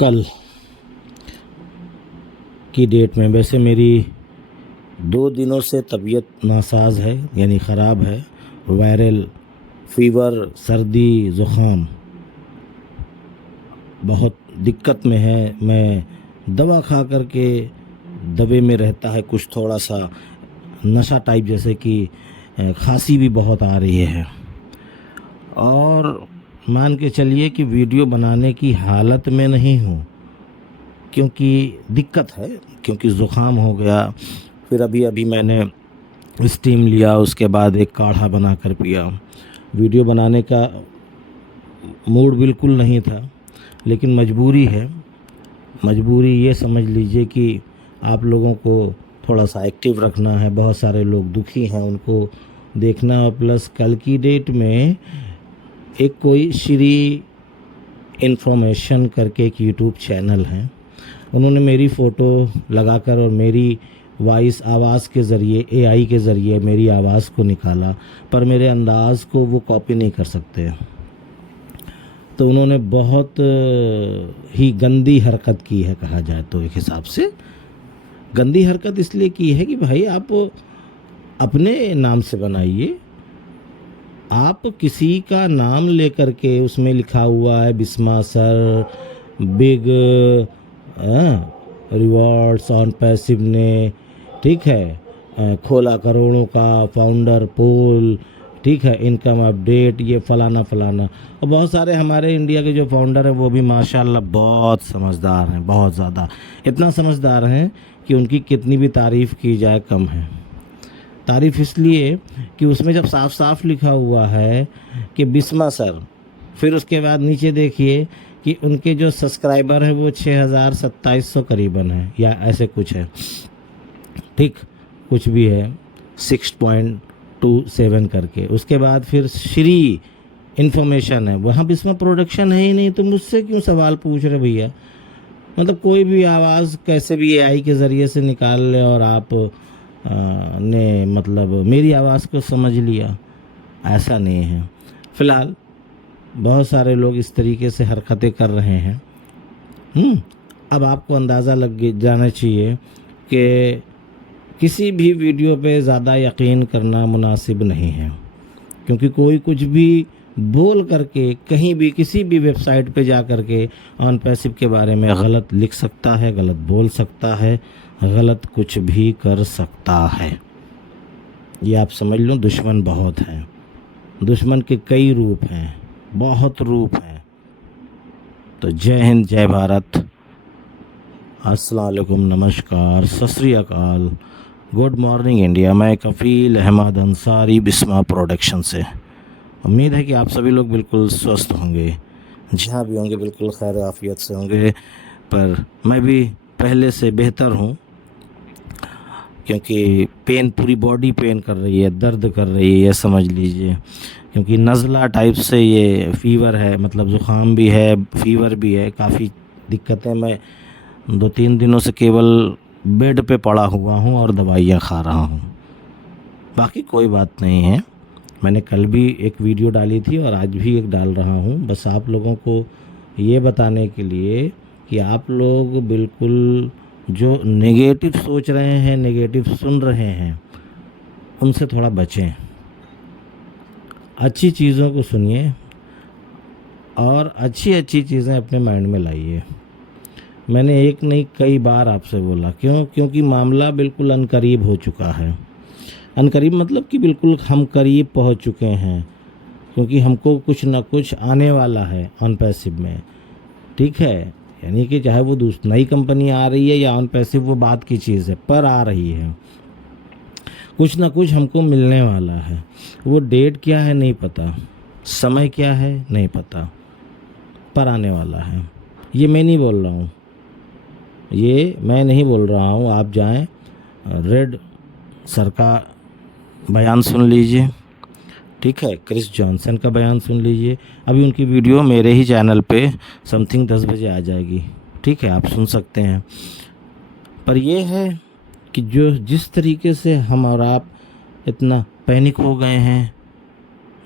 कल की डेट में वैसे मेरी 2 दिनों से तबीयत नासाज है, यानी ख़राब है। वायरल फीवर, सर्दी, ज़ुकाम, बहुत दिक्कत में है। मैं दवा खा कर के दबे में रहता है, कुछ थोड़ा सा नशा टाइप, जैसे कि खांसी भी बहुत आ रही है। और मान के चलिए कि वीडियो बनाने की हालत में नहीं हूँ, क्योंकि दिक्कत है, क्योंकि ज़ुकाम हो गया। फिर अभी मैंने स्टीम लिया, उसके बाद एक काढ़ा बना कर पिया। वीडियो बनाने का मूड बिल्कुल नहीं था, लेकिन मजबूरी है। मजबूरी ये समझ लीजिए कि आप लोगों को थोड़ा सा एक्टिव रखना है। बहुत सारे लोग दुखी हैं, उनको देखना है। प्लस कल की डेट में एक कोई श्री इन्फॉर्मेशन करके एक यूट्यूब चैनल है, उन्होंने मेरी फ़ोटो लगाकर और मेरी वॉइस आवाज़ के ज़रिए, एआई के ज़रिए मेरी आवाज़ को निकाला, पर मेरे अंदाज़ को वो कॉपी नहीं कर सकते। तो उन्होंने बहुत ही गंदी हरकत की है, कहा जाए तो एक हिसाब से। गंदी हरकत इसलिए की है कि भाई आप अपने नाम से बनाइए। आप किसी का नाम लेकर के उसमें लिखा हुआ है Bisma sir, big rewards on passive ने, ठीक है, खोला करोड़ों का फाउंडर पोल, ठीक है, इनकम अपडेट, ये फलाना फलाना। और बहुत सारे हमारे इंडिया के जो फाउंडर हैं वो भी माशाल्लाह बहुत समझदार हैं, बहुत ज़्यादा। इतना समझदार हैं कि उनकी कितनी भी तारीफ़ की जाए कम है। तारीफ़ इसलिए कि उसमें जब साफ साफ लिखा हुआ है कि बिस्मा सर, फिर उसके बाद नीचे देखिए कि उनके जो सब्सक्राइबर हैं वो 6,2700 करीबन है, या ऐसे कुछ है, ठीक, कुछ भी है, 6.27 करके। उसके बाद फिर श्री इन्फॉर्मेशन है, वहाँ बिस्मा प्रोडक्शन है ही नहीं, तो मुझसे क्यों सवाल पूछ रहे भैया? मतलब कोई भी आवाज़ कैसे भी एआई के ज़रिए से निकाल ले और आप ने मतलब मेरी आवाज़ को समझ लिया, ऐसा नहीं है। फ़िलहाल बहुत सारे लोग इस तरीके से हरकतें कर रहे हैं। अब आपको अंदाज़ा लग जाना चाहिए कि किसी भी वीडियो पे ज़्यादा यकीन करना मुनासिब नहीं है, क्योंकि कोई कुछ भी बोल करके कहीं भी किसी भी वेबसाइट पे जा कर के ऑन पैसिव के बारे में गलत लिख सकता है, गलत बोल सकता है, गलत कुछ भी कर सकता है। ये आप समझ लो, दुश्मन बहुत हैं। दुश्मन के कई रूप हैं, बहुत रूप हैं। तो जय हिंद, जय भारत, अस्सलाम वालेकुम, नमस्कार, सत श्री अकाल, गुड मॉर्निंग इंडिया। मैं कफ़ील अहमद अंसारी, बिस्मा प्रोडक्शन से। उम्मीद है कि आप सभी लोग बिल्कुल स्वस्थ होंगे, जहाँ भी होंगे बिल्कुल खैर आफियत से होंगे। पर मैं भी पहले से बेहतर हूँ, क्योंकि पेन, पूरी बॉडी पेन कर रही है, दर्द कर रही है, ये समझ लीजिए। क्योंकि नज़ला टाइप से ये फ़ीवर है, मतलब ज़ुकाम भी है, फ़ीवर भी है, काफ़ी दिक्कतें। मैं 2-3 दिनों से केवल बेड पे पड़ा हुआ हूँ और दवाइयाँ खा रहा हूँ। बाकी कोई बात नहीं है। मैंने कल भी एक वीडियो डाली थी और आज भी एक डाल रहा हूँ, बस आप लोगों को ये बताने के लिए कि आप लोग बिल्कुल जो नेगेटिव सोच रहे हैं, नेगेटिव सुन रहे हैं, उनसे थोड़ा बचें। अच्छी चीज़ों को सुनिए और अच्छी अच्छी चीज़ें अपने माइंड में लाइए। मैंने एक नहीं कई बार आपसे बोला, क्योंकि मामला बिल्कुल अनकरीब हो चुका है। अनकरीब मतलब कि बिल्कुल हम करीब पहुंच चुके हैं, क्योंकि हमको कुछ ना कुछ आने वाला है ऑन पैसिव में, ठीक है। यानी कि चाहे वो नई कंपनी आ रही है या ऑन पैसिव, वो बात की चीज़ है, पर आ रही है, कुछ ना कुछ हमको मिलने वाला है। वो डेट क्या है नहीं पता, समय क्या है नहीं पता, पर आने वाला है। ये मैं नहीं बोल रहा हूँ, ये मैं नहीं बोल रहा हूँ। आप जाएं, रेड सर का बयान सुन लीजिए, ठीक है, क्रिस जॉनसन का बयान सुन लीजिए। अभी उनकी वीडियो मेरे ही चैनल पे समथिंग 10 बजे आ जाएगी, ठीक है, आप सुन सकते हैं। पर यह है कि जो जिस तरीके से हम और आप इतना पैनिक हो गए हैं,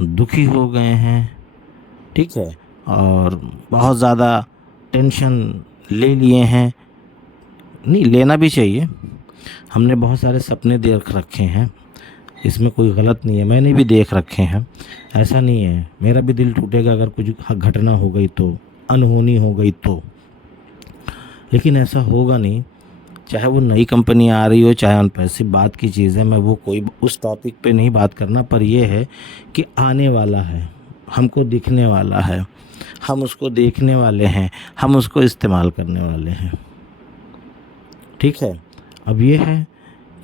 दुखी हो गए हैं, ठीक है, और बहुत ज़्यादा टेंशन ले लिए हैं, नहीं लेना भी चाहिए। हमने बहुत सारे सपने देख रखे हैं, इसमें कोई गलत नहीं है, मैंने भी देख रखे हैं, ऐसा नहीं है। मेरा भी दिल टूटेगा अगर कुछ घटना हो गई तो, अनहोनी हो गई तो, लेकिन ऐसा होगा नहीं। चाहे वो नई कंपनी आ रही हो, चाहे अनपैसिव बात की चीज़ है, मैं वो कोई उस टॉपिक पे नहीं बात करना, पर ये है कि आने वाला है, हमको दिखने वाला है, हम उसको देखने वाले हैं, हम उसको इस्तेमाल करने वाले हैं। ठीक है, अब ये है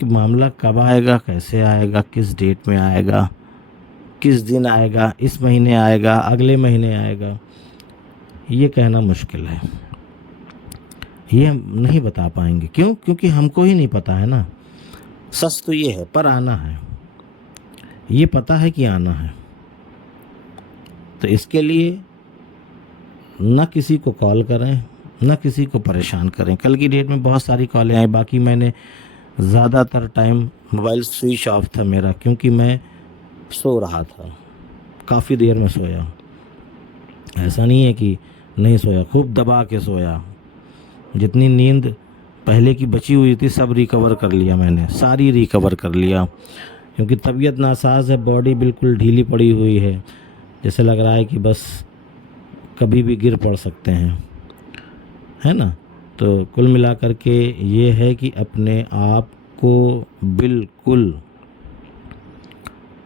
कि मामला कब आएगा, कैसे आएगा, किस डेट में आएगा, किस दिन आएगा, इस महीने आएगा, अगले महीने आएगा, ये कहना मुश्किल है, ये हम नहीं बता पाएंगे। क्यों? क्योंकि हमको ही नहीं पता है ना। सच तो ये है, पर आना है, ये पता है कि आना है। तो इसके लिए न किसी को कॉल करें, न किसी को परेशान करें। कल की डेट में बहुत सारी कॉलें आई, बाकी मैंने ज़्यादातर टाइम मोबाइल स्विच ऑफ था मेरा, क्योंकि मैं सो रहा था, काफ़ी देर में सोया। ऐसा नहीं है कि नहीं सोया, खूब दबा के सोया। जितनी नींद पहले की बची हुई थी सब रिकवर कर लिया मैंने, सारी रिकवर कर लिया, क्योंकि तबीयत नासाज है, बॉडी बिल्कुल ढीली पड़ी हुई है, जैसे लग रहा है कि बस कभी भी गिर पड़ सकते हैं, है ना। तो कुल मिलाकर के ये है कि अपने आप को बिल्कुल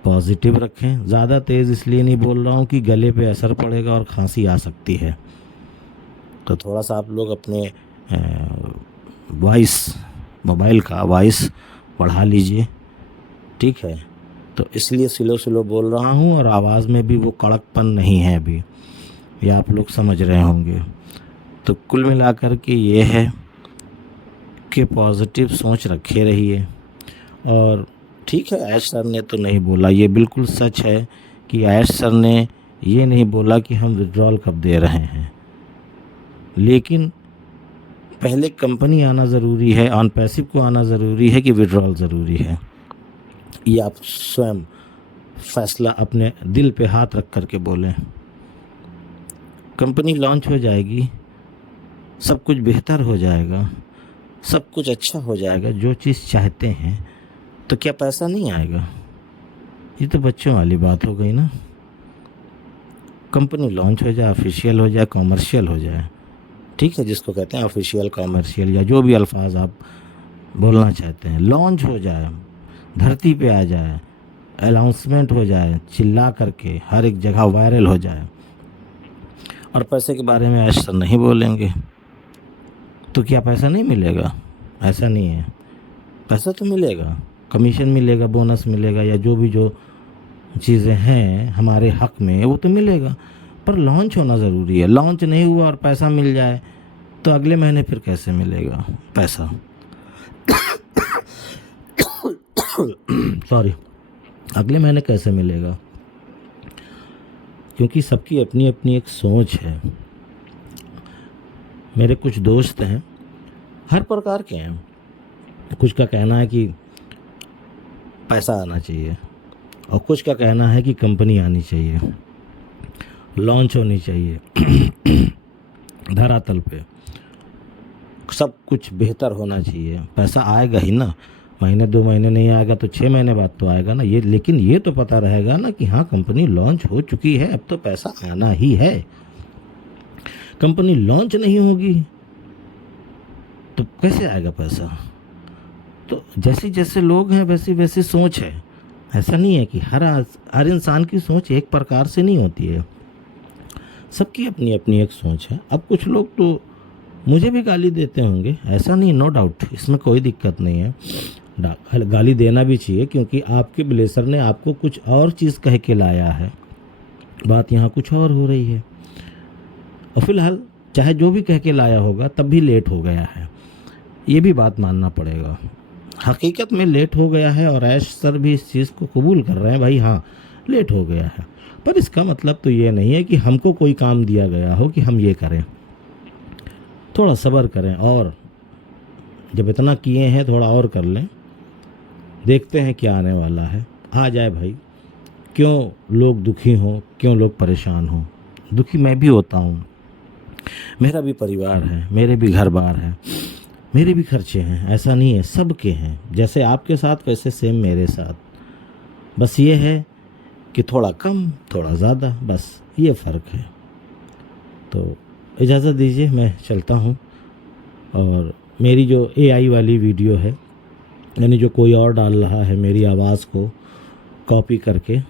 पॉजिटिव रखें। ज़्यादा तेज़ इसलिए नहीं बोल रहा हूँ कि गले पे असर पड़ेगा और खांसी आ सकती है, तो थोड़ा सा आप लोग अपने वॉइस, मोबाइल का वॉइस बढ़ा लीजिए, ठीक है। तो इसलिए स्लो स्लो बोल रहा हूँ और आवाज़ में भी वो कड़कपन नहीं है अभी, ये आप लोग समझ रहे होंगे। तो कुल मिलाकर के ये है कि पॉजिटिव सोच रखे रहिए। और ठीक है, ऐश सर ने तो नहीं बोला, ये बिल्कुल सच है कि ऐश सर ने ये नहीं बोला कि हम विड्रॉल कब दे रहे हैं, लेकिन पहले कंपनी आना ज़रूरी है, ऑन पैसिव को आना ज़रूरी है कि विड्रॉल ज़रूरी है। ये आप स्वयं फैसला अपने दिल पे हाथ रख करके बोलें। कंपनी लॉन्च हो जाएगी, सब कुछ बेहतर हो जाएगा, सब कुछ अच्छा हो जाएगा, जो चीज़ चाहते हैं, तो क्या पैसा नहीं आएगा? ये तो बच्चों वाली बात हो गई ना। कंपनी लॉन्च हो जाए, ऑफिशियल हो जाए, कॉमर्शियल हो जाए, ठीक है, जिसको कहते हैं ऑफिशियल, कॉमर्शियल या जो भी अल्फाज आप बोलना चाहते हैं, लॉन्च हो जाए, धरती पे आ जाए, अनाउंसमेंट हो जाए, चिल्ला करके हर एक जगह वायरल हो जाए, और पैसे के बारे में ऐसा नहीं बोलेंगे, तो क्या पैसा नहीं मिलेगा? ऐसा नहीं है, पैसा तो मिलेगा, कमीशन मिलेगा, बोनस मिलेगा, या जो भी जो चीज़ें हैं हमारे हक में वो तो मिलेगा, पर लॉन्च होना ज़रूरी है। लॉन्च नहीं हुआ और पैसा मिल जाए तो अगले महीने फिर कैसे मिलेगा पैसा? सॉरी, अगले महीने कैसे मिलेगा? क्योंकि सबकी अपनी अपनी एक सोच है। मेरे कुछ दोस्त हैं, हर प्रकार के हैं, कुछ का कहना है कि पैसा आना चाहिए, और कुछ का कहना है कि कंपनी आनी चाहिए, लॉन्च होनी चाहिए धरातल पे, सब कुछ बेहतर होना चाहिए। पैसा आएगा ही ना, महीने 2 महीने नहीं आएगा तो 6 महीने बाद तो आएगा ना ये, लेकिन ये तो पता रहेगा ना कि हाँ कंपनी लॉन्च हो चुकी है, अब तो पैसा आना ही है। कंपनी लॉन्च नहीं होगी तो कैसे आएगा पैसा? तो जैसे जैसे लोग हैं वैसी वैसी सोच है। ऐसा नहीं है कि हर इंसान की सोच एक प्रकार से नहीं होती है, सबकी अपनी अपनी एक सोच है। अब कुछ लोग तो मुझे भी गाली देते होंगे, ऐसा नहीं, नो डाउट, इसमें कोई दिक्कत नहीं है, गाली देना भी चाहिए, क्योंकि आपके ब्लेसर ने आपको कुछ और चीज़ कह के लाया है, बात यहाँ कुछ और हो रही है। और फिलहाल चाहे जो भी कह के लाया होगा तब भी लेट हो गया है, ये भी बात मानना पड़ेगा। हकीकत में लेट हो गया है, और ऐश सर भी इस चीज़ को कबूल कर रहे हैं, भाई हाँ लेट हो गया है, पर इसका मतलब तो ये नहीं है कि हमको कोई काम दिया गया हो कि हम ये करें। थोड़ा सब्र करें, और जब इतना किए हैं थोड़ा और कर लें, देखते हैं क्या आने वाला है, आ जाए भाई। क्यों लोग दुखी हों, क्यों लोग परेशान हों? दुखी मैं भी होता हूँ, मेरा भी परिवार है, मेरे भी घर बार हैं, मेरे भी खर्चे हैं, ऐसा नहीं है, सबके हैं। जैसे आपके साथ वैसे सेम मेरे साथ। बस ये है कि थोड़ा कम थोड़ा ज़्यादा, बस ये फ़र्क है। तो इजाज़त दीजिए, मैं चलता हूँ। और मेरी जो AI वाली वीडियो है, यानी जो कोई और डाल रहा है मेरी आवाज़ को कॉपी करके,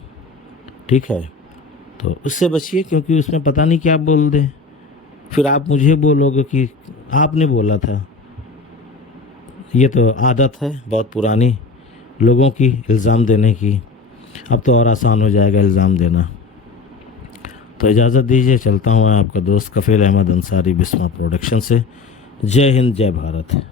ठीक है, तो उससे बचिए, क्योंकि उसमें पता नहीं क्या बोल दें, फिर आप मुझे बोलोगे कि आपने बोला था। ये तो आदत है बहुत पुरानी लोगों की, इल्ज़ाम देने की। अब तो और आसान हो जाएगा इल्ज़ाम देना। तो इजाज़त दीजिए, चलता हूँ। आपका दोस्त कफ़ील अहमद अंसारी, बिस्मा प्रोडक्शन से। जय हिंद, जय भारत।